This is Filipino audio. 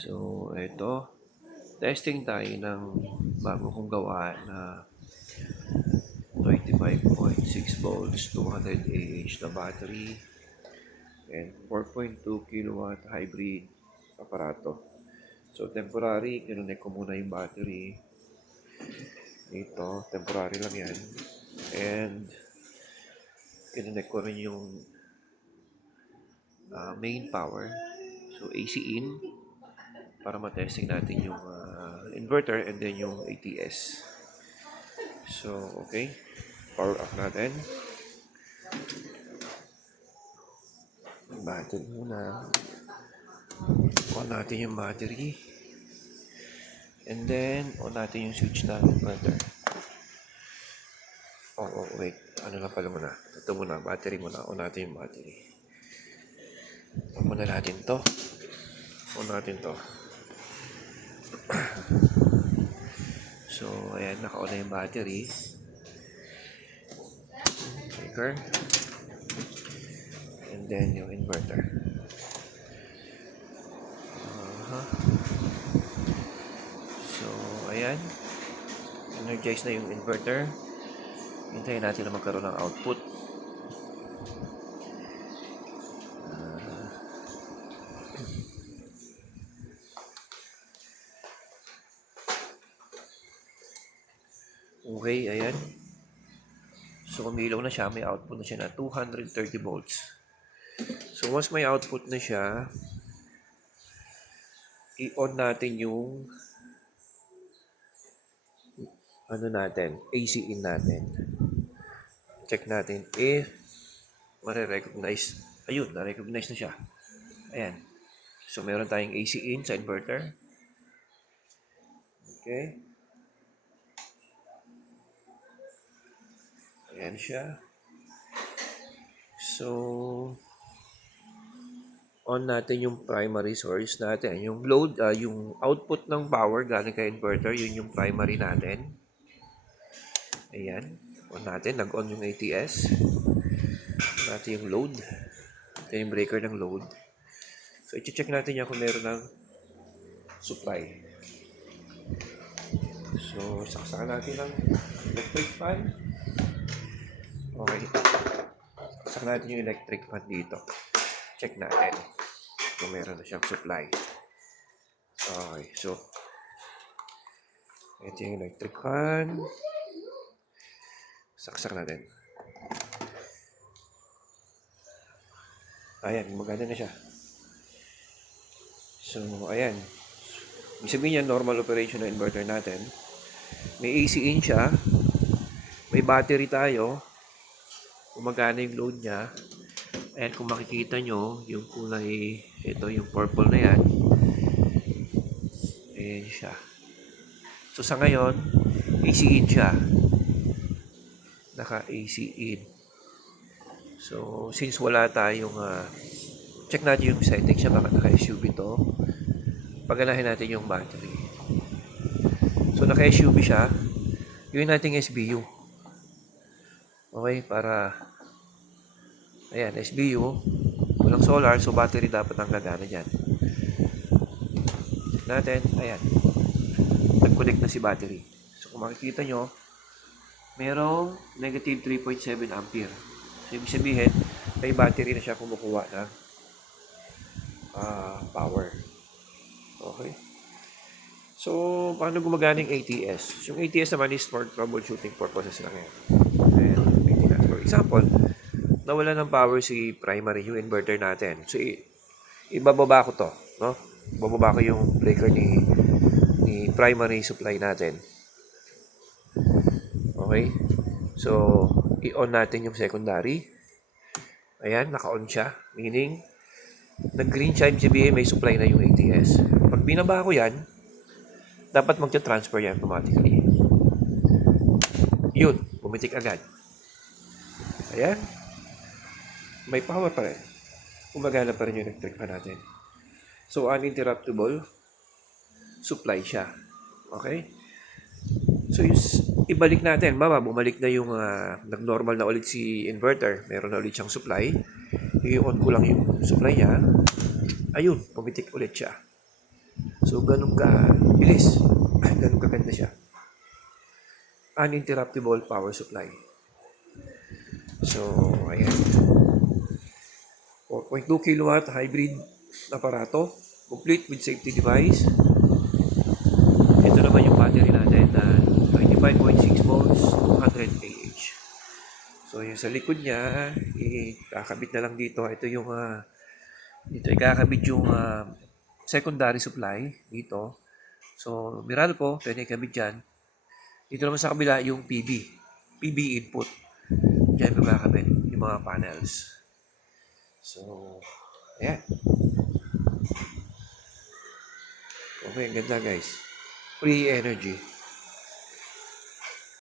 So, ito. Testing tayo ng bago kong gawa na 25.6 volts, 200 Ah na battery, and 4.2 kilowatt hybrid aparato. So, temporary, kinunik ko muna yung battery. Ito, temporary lang yan. And, kinunik ko rin yung main power. So, AC in para matesting natin yung inverter and then yung ATS. So, okay. Power up natin. Battery muna. On natin yung battery. And then, on natin yung switch na inverter. Oh, wait. Ano lang pala muna. Ito muna, battery muna. On natin yung battery. On muna natin to. On natin to. So, ayan. Naka-on na yung battery. Breaker. And then, yung inverter. So, ayan. Energize na yung inverter. Hintayin natin na magkaroon ng output. Okay, ayan. So, kumilaw na siya. May output na siya na 230 volts. So, once may output na siya, i-on natin yung AC in natin. Check natin if mare-recognize. Ayun, na-recognize na siya. Ayan. So, meron tayong AC in sa inverter. Okay. Ayan siya. So, on natin yung primary source natin. Yung load, yung output ng power galing kay inverter, yun yung primary natin. Ayan. On natin. Nag-on yung ATS. On natin yung load. Ito yung breaker ng load. So, i-check natin yan kung meron ng supply. So, saksakan natin ng electric fan. Okay. Saksakan natin yung electric fan dito. Check natin kung meron na siyang supply. Okay. So, ito yung electric fan. Saksak natin. Ayan, maganda na siya. So, ayan. Ibig sabihin yan, normal operation ng inverter natin. May AC in siya. May battery tayo. Gumagana yung load niya. And kung makikita nyo, yung kulay, ito yung purple na yan. Ayan siya. So, sa ngayon, AC in siya. Naka-AC in. So, since wala tayong check natin yung settings siya, baka naka-SUV to. Paganahin natin yung battery. So, naka-SUV siya. Yun nating SBU. Okay, para ayan, SBU. Walang solar, so battery dapat ang gagana dyan. Check natin. Ayan. Nag-connect na si battery. So, kung makikita nyo, merong negative 3.7 ampere. So, ibig sabihin, may battery na siya kumukuha ng power. Okay. So, paano gumagana yung ATS? Yung ATS naman is for troubleshooting purposes lang yan. And, maintenance. For example, nawala ng power si primary, yung inverter natin. So, ibababa ko to. No? Bababa ko yung breaker ni primary supply natin. Okay? So, i-on natin yung secondary. Ayan, naka-on siya. Meaning, nag-green siya, ibig sabihin may supply na yung ATS. Pag binaba ko yan, dapat magta-transfer yan automatically. Yun, pumitik agad. Ayan. May power pa rin. Gumagana pa rin yung electric fan natin. So, uninterruptible supply siya. Okay? So, ibalik natin. Bumalik na yung nag-normal na ulit si inverter. Meron na ulit siyang supply. I-on ko lang yung supply niya. Ayun, pumitik ulit siya. So, ganun ka bilis. Ganun kaganda siya. Uninterruptible power supply. So, ayan. 4.2 kilowatt hybrid aparato. Complete with safety device. Ito naman yung battery natin na 25.6 volts, 200 ah. So, yung sa likod niya, kakabit na lang dito. Ito yung, dito ikakabit yung secondary supply dito. So, Meralco, pwede ikabit dyan. Dito naman sa kabila yung PB input. Diyan magkakabit yung mga panels. So, ayan. Okay, ang ganda guys. Free energy.